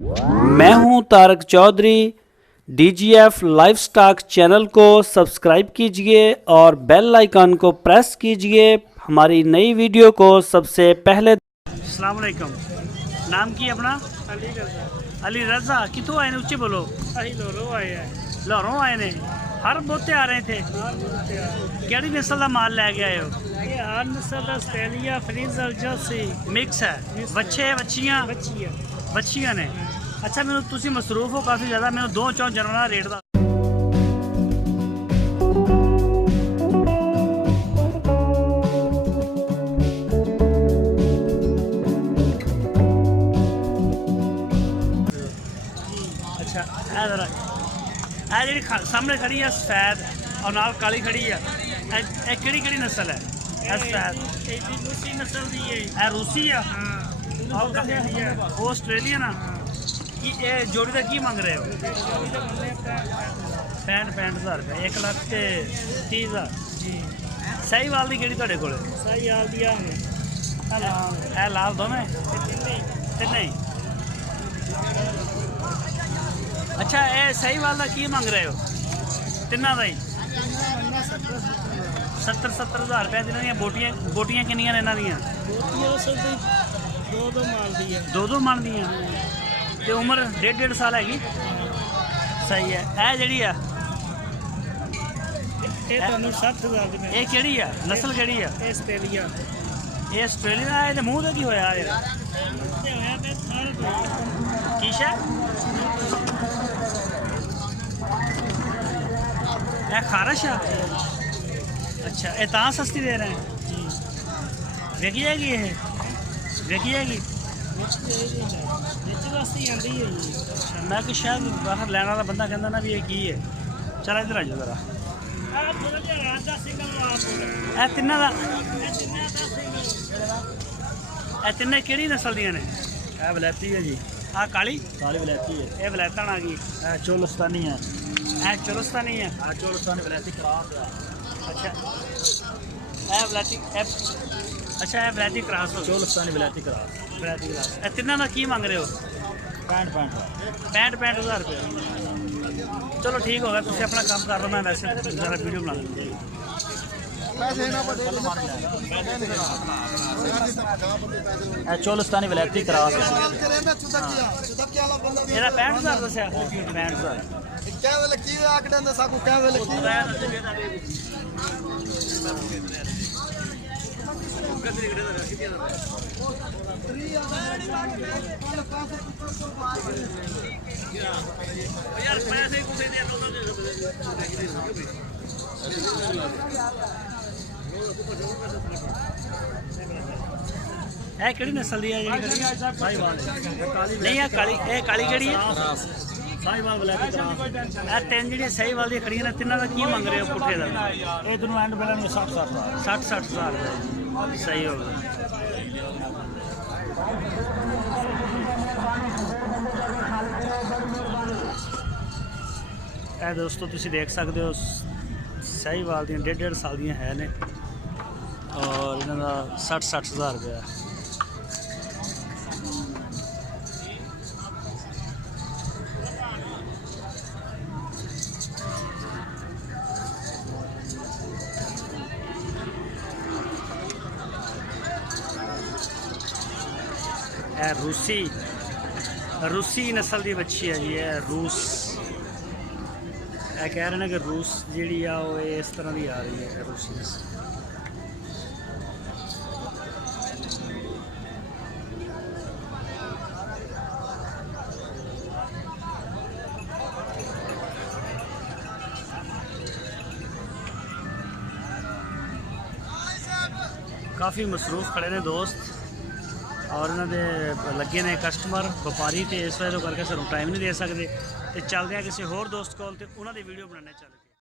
मैं हूं Tarak Chaudhary. DGF livestock channel को सब्सक्राइब कीजिए और बेल आइकन को प्रेस कीजिए हमारी नई वीडियो को सबसे पहले। अस्सलाम वालेकुम। नाम की अपना? अली रजा। अली रजा। कितों आए ने? ऊंचे बोलो। अही लाहौरों आए हैं। लाहौरों आए ने। हर बोते आ रहे थे। केड़ी नस्ल का माल लैके आए हो? ये हर नस्ल का ऑस्ट्रेलिया फ्रीजर जर्सी मिक्स है। बच्चे बच्चियां बच्ची है। बच्चियां ने। अच्छा मैनू तुसी मसरूफ हो काफ़ी ज़्यादा, मैनू दो चौ जानवरों रेट का अच्छा है जरा जी सामने खड़ी है सफैद और नाल काली खड़ी है। केड़ी नस्ल है? रूसी नस्ल दी है। रूसी है वो ऑस्ट्रेलियन है। ये जोड़ी का की मंग रहे हो? 65,000 रुपये। 1,30,000 जी। सही वाल की केड़ी तुहाडे कोल? सही हाल दिया है लाल दोवें तिन्ने ही। अच्छा ये सही वाल का की मंग रहे हो? तिन्ना का ही 70,000 रुपये। जिन्हों दी बोटियां किन्नियां ने इन्हां दियां? दो माल दी है। दो मन दियां ते उम्र 1.5 साल हैगी। सही है। यह जी है ये 60,000 दी है। ये केड़ी है? नस्ल केड़ी है? ऑस्ट्रेलिया। ये ऑस्ट्रेलिया है। मूँह तो की होया की शै? खारश है। अच्छा ये तां सस्ती दे रहे हैं? विकी जाएगी ये? विकी जाएगी? अच्छा मैं कि शायद बाहर लैने वाला बंदा कहता ना भी ये की है। चल इधर आ जाओ जरा। तिना तिने केड़ी नस्ल दियां ने? वलैती है जी। आ काली वलैती है। ये वलैतन आ गई। चोलस्तानी है। चोलस्तानी है। चोलस्तानी वलैती क्रॉस है। अच्छा वलैती। अच्छा है वलैती क्रॉस। चोलस्तानी वलैती क्रॉस। वलैती क्रॉस। तिना का की मंग रहे हो? 65,000 रुपये। चलो ठीक हो गया। तुम अपना काम कर लो, मैं वैसे ज़रा वीडियो बना लूँगी। चोलस्तानी वलैती क्रॉस है। ਇਹਦਾ 65,000 ਦੱਸਿਆ। 65,000 क्या वेले की आकड़े अंदर साकू क्या वेले की यार पैसे को दे दे ਇਹ ਕਿਹੜੀ ਨਸਲ ਦੀ ਹੈ ਜਿਹੜੀ? साहिवाल ਨਹੀਂ ਆ ਕਾਲੀ। ਇਹ ਕਾਲੀ ਕਿਹੜੀ ਹੈ? साहिवाल वलैती क्रॉस। ਇਹ ਤਿੰਨ ਜਿਹੜੀਆਂ ਸਹੀਵਾਲ ਦੀਆਂ ਖੜੀਆਂ ਨੇ ਤਿੰਨਾਂ ਦਾ ਕੀ ਮੰਗ ਰਹੇ ਹੋ ਪੁੱਠੇ ਦਾ? ये दोनों एंड बैलेंस 60,000। 60,000 रुपये। सही हो गया। ਇਹ ਦੋਸਤੋ ਤੁਸੀਂ ਦੇਖ ਸਕਦੇ ਹੋ ਸਹੀਵਾਲ ਦੀਆਂ 1.5 ਸਾਲ ਦੀਆਂ ਹੈ ਨੇ ਔਰ ਇਹਨਾਂ ਦਾ 60,000 ਰੁਪਇਆ। रूसी नस्ल की बच्ची है जी। है रूस। कह रहे हैं कि रूस जी इस तरह की आ रही है रूसी नस्ल। काफ़ी मसरूफ खड़े ने दोस्त और इन्होंने लगे ने कस्टमर व्यापारी। तो इस वजह करके सानू टाइम नहीं दे सकते। तो चलते हैं किसी होर दोस्त कोल ते उन्होंने वीडियो बनाने चल।